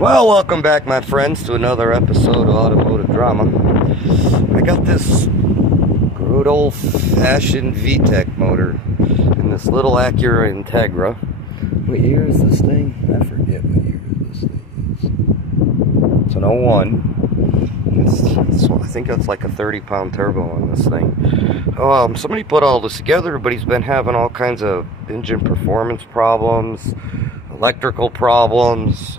Well, welcome back, my friends, to another episode of Automotive Drama. I got this good old-fashioned VTEC motor in this little Acura Integra. What year is this thing? I forget what year this thing is. It's an 01. I think that's like a 30-pound turbo on this thing. Somebody put all this together, but he's been having all kinds of engine performance problems, electrical problems.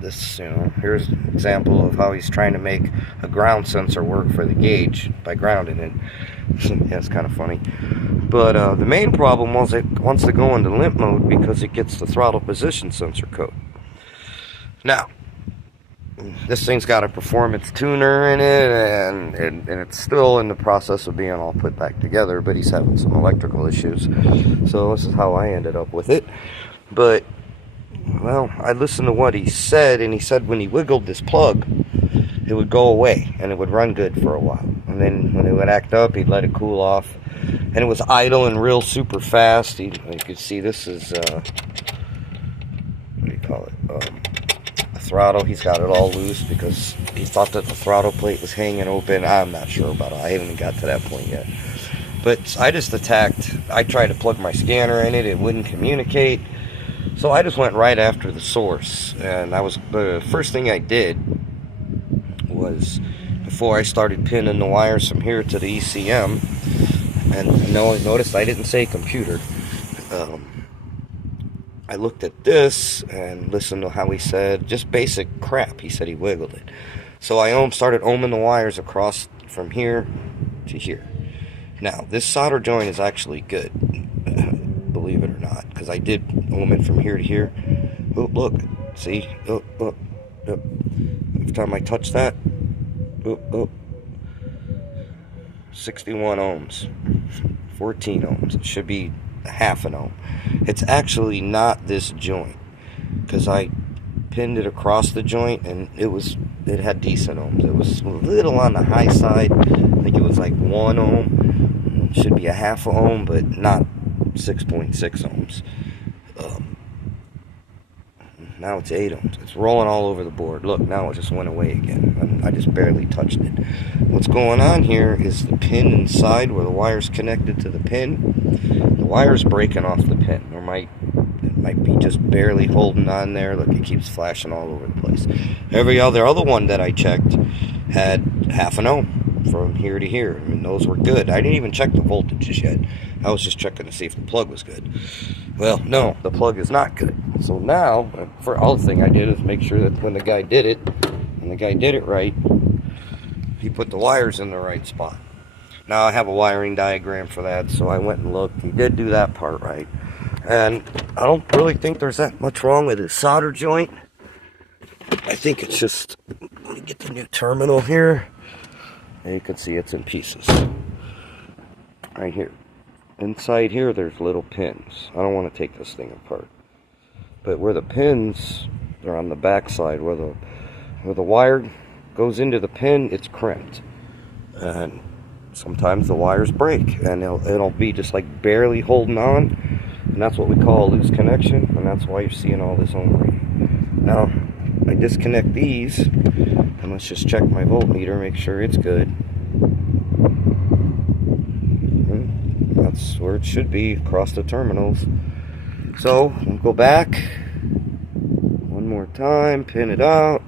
Here's an example of how he's trying to make a ground sensor work for the gauge by grounding it. Yeah, it's kind of funny. But the main problem was it wants to go into limp mode because it gets the throttle position sensor code. Now, this thing's got a performance tuner in it, and it's still in the process of being all put back together, but he's having some electrical issues. So this is how I ended up with it. But well, I listened to what he said, and he said when he wiggled this plug, it would go away, and it would run good for a while. And then when it would act up, he'd let it cool off. And it was idling real super fast. You could see this is, what do you call it? A throttle. He's got it all loose because he thought that the throttle plate was hanging open. I'm not sure about it. I haven't even got to that point yet. But I tried to plug my scanner in it. It wouldn't communicate. So I just went right after the source, and the first thing I did was, before I started pinning the wires from here to the ECM, and noticed I didn't say computer. I looked at this and listened to how he said, just basic crap. He said he wiggled it. So I started ohming the wires across from here to here. Now, this solder joint is actually good, believe it or not, because I did ohm it from here to here. Oh, look, see? Oh. Every time I touch that, 61 ohms, 14 ohms. It should be half an ohm. It's actually not this joint, because I pinned it across the joint, and it had decent ohms. It was a little on the high side. I think it was like 1 ohm. It should be a half an ohm, but not 6.6 ohms. Now it's 8 ohms. It's rolling all over the board. Look, now it just went away again. I just barely touched it. What's going on here is the pin inside where the wire's connected to the pin. The wire's breaking off the pin. It might be just barely holding on there. Look, it keeps flashing all over the place. Every other one that I checked had half an ohm from here to here, and those were good. I didn't even check the voltages yet. I was just checking to see if the plug was good. Well, no, the plug is not good. So now, for all the thing I did is make sure that when the guy did it, and the guy did it right, he put the wires in the right spot. Now I have a wiring diagram for that, so I went and looked. He did do that part right. And I don't really think there's that much wrong with his solder joint. I think it's just, let me get the new terminal here. And you can see it's in pieces. Right here. Inside here, there's little pins. I don't want to take this thing apart. But where the pins, they're on the back side, where the wire goes into the pin, it's crimped. And sometimes the wires break, and it'll be just like barely holding on. And that's what we call a loose connection, and that's why you're seeing all this ohming. Now, I disconnect these, and let's just check my voltmeter, make sure it's good. That's where it should be, across the terminals. So, we'll go back one more time, pin it out.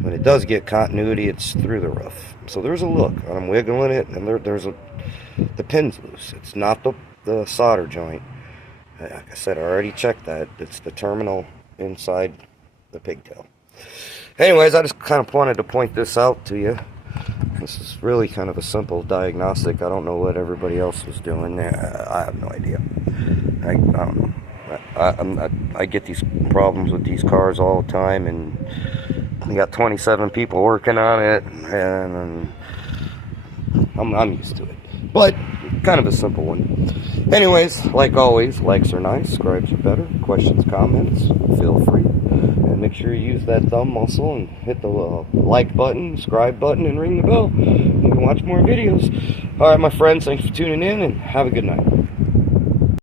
When it does get continuity, it's through the roof. So there's a look. I'm wiggling it, and the pin's loose. It's not the solder joint. Like I said, I already checked that. It's the terminal inside the pigtail. Anyways, I just kind of wanted to point this out to you. This is really kind of a simple diagnostic. I don't know what everybody else was doing. I have no idea. I don't know. I get these problems with these cars all the time, and we got 27 people working on it, and I'm used to it. But kind of a simple one. Anyways, like always, likes are nice, subscribes are better. Questions, comments, feel free. And make sure you use that thumb muscle and hit the like button, subscribe button, and ring the bell. and watch more videos. Alright, my friends, thanks for tuning in, and have a good night.